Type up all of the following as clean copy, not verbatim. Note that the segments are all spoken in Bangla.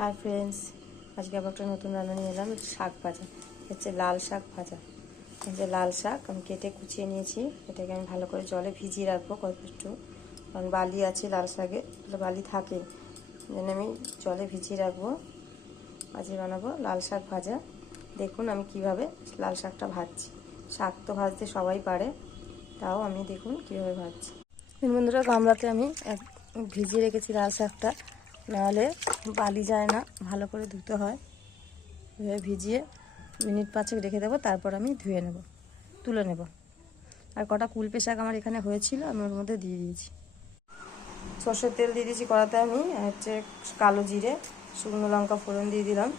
হাই ফ্রেন্ডস, আজকে আবার একটা নতুন রান্না নিয়ে এলাম। শাক ভাজা হচ্ছে, লাল শাক ভাজা। এই যে লাল শাক আমি কেটে কুচিয়ে নিয়েছি। এটাকে আমি ভালো করে জলে ভিজিয়ে রাখবো একটু, কারণ বালি আছে লাল শাকে, বালি থাকে, যেন আমি জলে ভিজিয়ে রাখবো। আজকে বানাবো লাল শাক ভাজা। দেখুন আমি কিভাবে লাল শাকটা ভাজছি। শাক তো ভাজতে সবাই পারে, তাও আমি দেখুন কীভাবে ভাজছি। বন্ধুরা, গামলাতে আমি ভিজিয়ে রেখেছি লাল শাকটা, নাহলে বালি যায় না, ভালো করে ধুতে হয়। এভাবে ভিজিয়ে মিনিট 5 রেখে দেবো, তারপর আমি ধুয়ে নেব, তুলে নেব। আর কটা কুলপে শাক আমার এখানে হয়েছিল, আমি ওর মধ্যে দিয়ে দিয়েছি। সর্ষের তেল দিয়ে দিয়েছি কড়াতে আমি, হচ্ছে কালো জিরে, শুকনো লঙ্কা ফোড়ন দিয়ে দিলাম,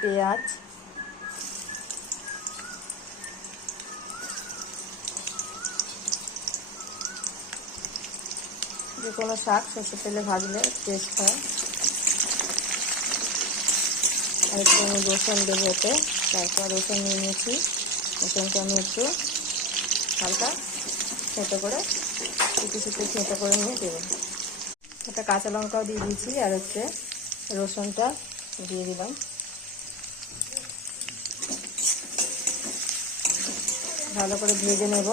পেঁয়াজ, যে কোনো শাক সর্ষের তেলে ভাজলে টেস্ট হয়। আর একটু আমি রসুন দেবো ওতে, তারপর রসুন নিয়ে নিয়েছি। রসুনটা আমি একটু হালকা থেঁতো করে শুকিয়ে থেঁতো করে নিয়ে দেবো। একটা কাঁচা লঙ্কাও দিয়ে দিয়েছি, আর হচ্ছে রসুনটা দিয়ে দিলাম। ভালো করে ভেজে নেব।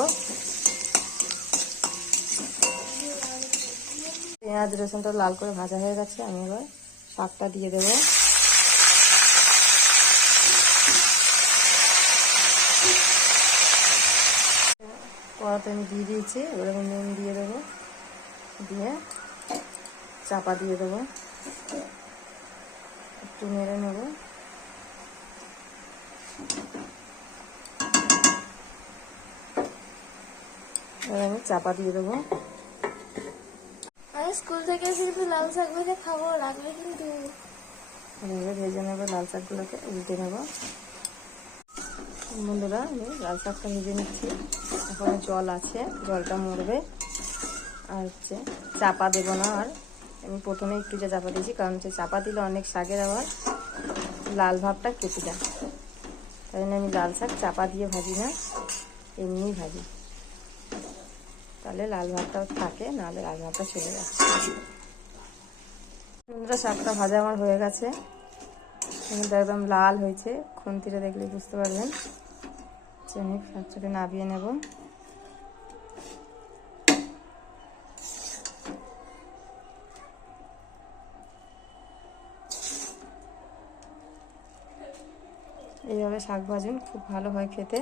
পেঁয়াজ রসুনটা লাল করে ভাজা হয়ে গেছে, আমি এবার শাকটা দিয়ে দেবো। কড়াতে আমি দিয়ে দিয়েছি, এবার আমি নুন দিয়ে দেবো, দিয়ে চাপা দিয়ে দেবো, একটু নেড়ে নেব। এবার আমি চাপা দিয়ে দেবো। আমি স্কুল থেকে এসে কিন্তু লাল শাক ভেজে খাবো, লাগবে কিন্তু। এভাবে ভেজে নেবো, লাল শাকগুলোকে উল্টে নেব। বন্ধুরা, আমি লাল শাকটা ভেজে নিচ্ছি, এখন জল আছে, জলটা মরবে। আর হচ্ছে চাপা দেবো না, আর আমি প্রথমে একটু যে চাপা দিয়েছি, কারণ হচ্ছে চাপা দিলে অনেক শাকের আবার লাল ভাবটা কেটে যায়, তাই জন্য আমি লাল শাক চাপা দিয়ে ভাজি না, এমনিই ভাজি, তাহলে লাল ভাবটাও থাকে, নাহলে লাল ভাবটা চলে যাচ্ছে। বন্ধুরা, শাকটা ভাজা আমার হয়ে গেছে, কিন্তু একদম লাল হয়েছে, খুন্তিটা দেখলে বুঝতে পারবেন। আমি শাকটাকে নাবিয়ে নেব। এইভাবে শাক ভাজুন, খুব ভালো হয় খেতে।